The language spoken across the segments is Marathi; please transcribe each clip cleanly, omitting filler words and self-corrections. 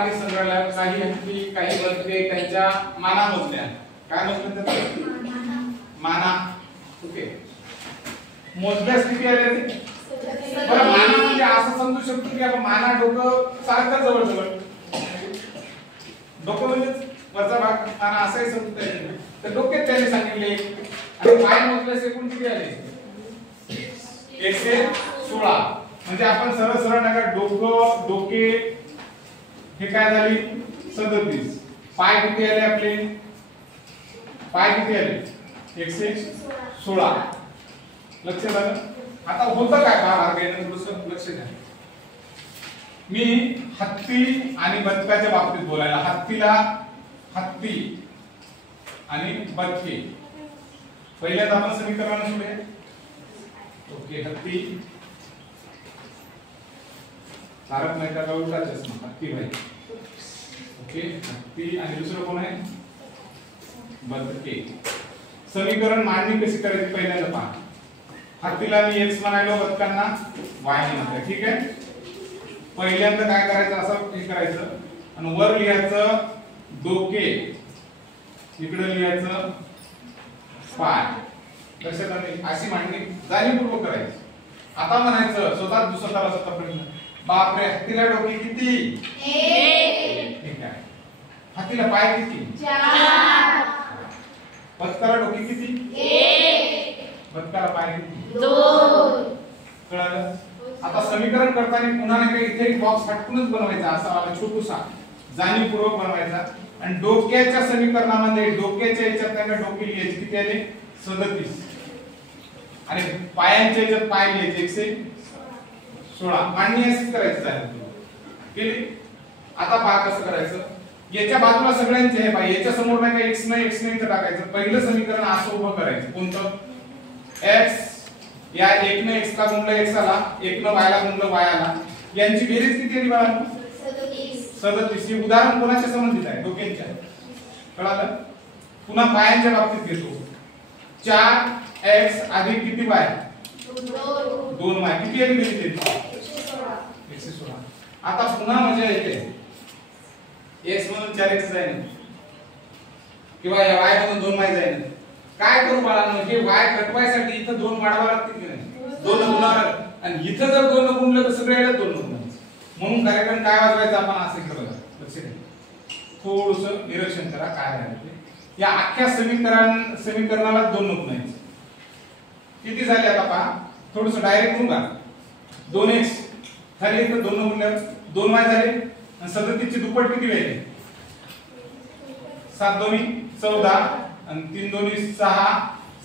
प्राणी संग्रहालयात काही हत्ती काही बदके त्यांच्या माना मोजल्या. काय मोजल्या त्याचा? माना. ओके. मोजल्यास किती आले ते? बरं माना म्हणजे असं समजू शकतो की आपण माना डोकं सारखं जवळ जवळ. डोकं म्हणजे वरचा भाग माना असंही समजता येईल. तर डोके त्याने सांगितले आणि पाय मोजल्यास एकूण किती आले? 116. म्हणजे आपण सरळ सरळ नका डोकं डोके हे काय झाली 37. पाय किती आले आपले? पाय किती आले? 116. लक्ष झालं? आता होतं काय भाग थोडंसं लक्ष द्या. मी हत्ती आणि बदकाच्या बाबतीत बोलायला. हत्ती आणि बदके पहिल्यांदा आपण समीकरण सोडूया. ओके. हत्ती तारक मेहता का उलटा चष्मा. हत्ती भाई. ओके. हत्ती आणि दुसरं कोण आहे? बदके. समीकरण मांडणी कशी करायची पहिल्यांदा पहा. हत्तीला मी x म्हणालो, बदकांना y म्हणतो. ठीक आहे. पहिल्यांदा काय करायचं असं हे करायचं आणि वर लिहायचं डोके, इकडे लिहायचं पाय. लक्षात आलं? अशी मांडणी जाणीवपूर्वक करायची. आता म्हणायचं स्वतःला प्रश्न, बापरे हत्तीला डोके किती? 1. ठीक आहे. हत्तीला पाय किती? 4. बदकाला डोके किती? 1. बदकाला पाय किती? 2. कळलं? आता समीकरण करताना पुन्हा नाही इथे एक बॉक्स हटकूनच बनवायचा, असा वाला छोटूसा जाणीवपूर्वक बनवायचा. आणि डोक्याच्या समीकरणामध्ये डोक्याच्या याच्यात त्यांना डोके लिहायचे किती आले? 37. आणि पायांच्या याच्यात पाय लिहायचे 116. मांडणी अशीच करायची जाणीवपूर्वक केली. आता पहा कसं करायचं. याच्या बाजूला सगळ्यांचे हे पाय, याच्या समोर नाही का x नाही तर टाकायचं. पहिलं समीकरण असं उभं करायचं. कोणतं? x. या 1 ने x ला गुणलं x आला, 1 ने y ला गुणलं y आला. यांची बेरीज किती आली बाळांनो? 37. ही उदाहरण कोणाच्या संबंधित आहे? डोक्यांच्या. कळालं? पुन्हा पायांच्या बाबतीत घेतो. 4x अधिक किती y? 2y. किती आली बेरीज? 116. आता पुन्हा मजा येते. x मधून 4x जाईल किंवा या y मधून 2y जाईल. काय करू बाळांनो? हे y कटवायसाठी इथं 2 वाढवा लागतील की नाही? 2 गुणाकार. आणि इथं जर 2 गुणलं तर सगळे याला 2 गुणाकार. म्हणून कार्यक्रम काय वाजवायचा आपण असं केलं. लक्ष द्या. थोडंसं निरीक्षण करा काय आहे ते. या अख्ख्या समीकरणाला 2 गुणायचे. किती झाले आता पहा. थोडंसं डायरेक्ट करू का. 2x झाले तर 2 गुणलं 2y झाले. आणि 37 ची दुप्पट किती व्हायचे? 7 2 14 आणि 3 2 6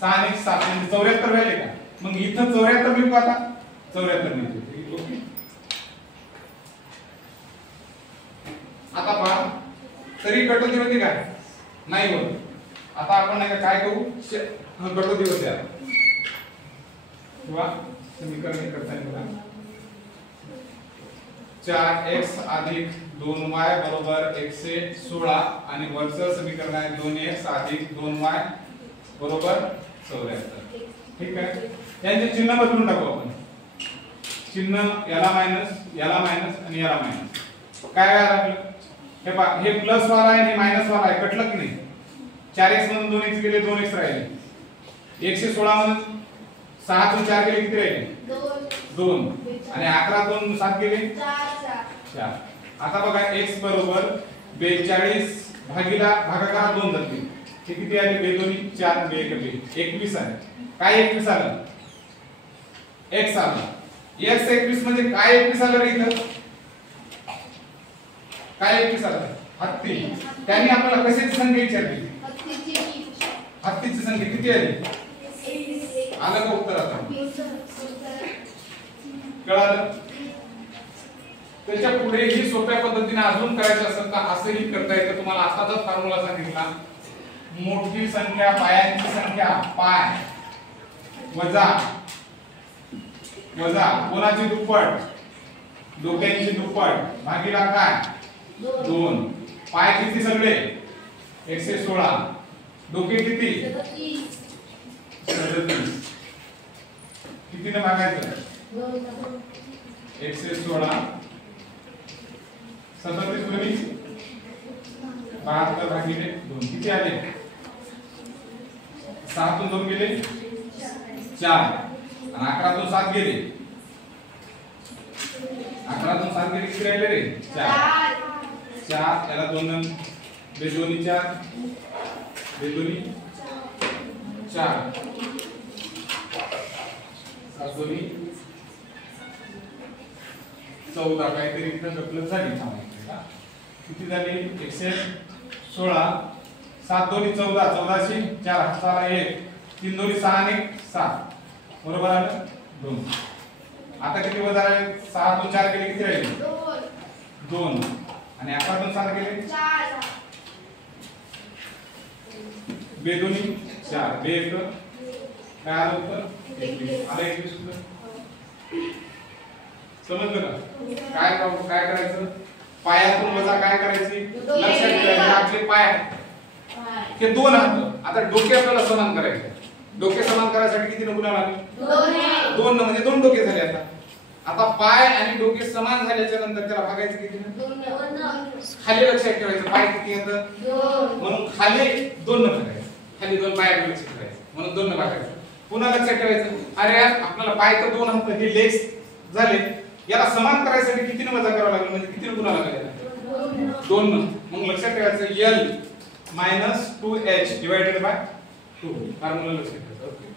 6 आणि 7 म्हणजे 74 व्हायले का. मग इथं 74 लिहू आता. 74 लिहू. ओके. आता पहा तरी कटोती होती का? नाही होत. आता आपण नाही का काय करू. कटोती होते किंवा समीकरण करताना 4x अधिक 2y बरोबर 116 आणि वरचं समीकरण आहे 2x अधिक 2y बरोबर 74. ठीक आहे. यांचे चिन्ह बदलून टाकू आपण. चिन्ह याला मायनस आणि याला मायनस. काय लागलं? हे पहा हे प्लस वाला आहे आणि मायनस वाला आहे. कटलं की नाही? 4x मधून 2x गेले 2x राहिले. 116 मधून 6 तून 4 गेले किती राहिले? 2. आणि 11 तून 7 गेले 4. आता बघा x बरोबर 42 भागीला भागाकार 2 जातील. हे किती आले? 2 2 4 2 1 21 आहे. काय 21 आलं? x आला. x 21 म्हणजे काय 21 आलं रे इथं? काय 21 आलं? हत्ती. त्यांनी आपल्याला कशाची संख्या विचारली? हत्तीची संख्या किती आली? आलं का उत्तर? आता कळालं? त्याच्या पुढेही सोप्या पद्धतीने अजून करायचं असेल तर असंही करता येतं. तुम्हाला आताच फॉर्म्युला सांगितला. मोठी संख्या पायांची संख्या पाय वजा कोणाची दुप्पट? डोक्यांची दुप्पट भागीला काय? 2. पाय किती सगळे? 116. डोके किती? 37. कितीने भागायचं? 116 37 गुणिले 72 भागिले 2 किती आले 6 तून 2 गेले 4 आणि 11 तून 7 गेले 11 तून 7 गेले किती राहिले रे 4 4 याला 2 नंबर बेदोनी 4 बेदोनी 4 सातोनी 14 काहीतरी इथं डबल झाली किती झाली 116 7 दोन्ही 14 14शी 4 हाताला 1 3 दोन्ही 6 आणि 7 बरोबर आलं 2 आता किती वजा 6 तून 4 गेले किती राहिले 2 आणि 11 तून 7 गेले 4 बेदोनी 4 बे 1 काय आलं उत्तर 21 आलं 21 उत्तर समजलं का काय करायचं पायातून वजा काय करायची लक्षात ठेवायचे आपले पाय हे 2 हात आता डोके आपल्याला समान करायचे डोके समान करायसाठी किती गुणा लागेल 2 म्हणजे 2 डोके झाले आता पाय आणि डोके समान झाल्याच्या नंतर त्याला भागायचं किती खाली लक्षात ठेवायचं पाय किती येतं म्हणून खाली 2 न भागायचं खाली 2 पायाकडे लक्षात ठेवायचं म्हणून 2 न भागायचं पुन्हा लक्षात ठेवायचं अरे यार आपल्याला पाय तर 2 हात हे लेग्स झाले याला समान करायसाठी किती न वजा करावं लागेल म्हणजे किती गुणा लागेल 2 न मग लक्षात ठेवायचं L - 2H / 2 फॉर्म्युला लक्षात ठेवायचं ओके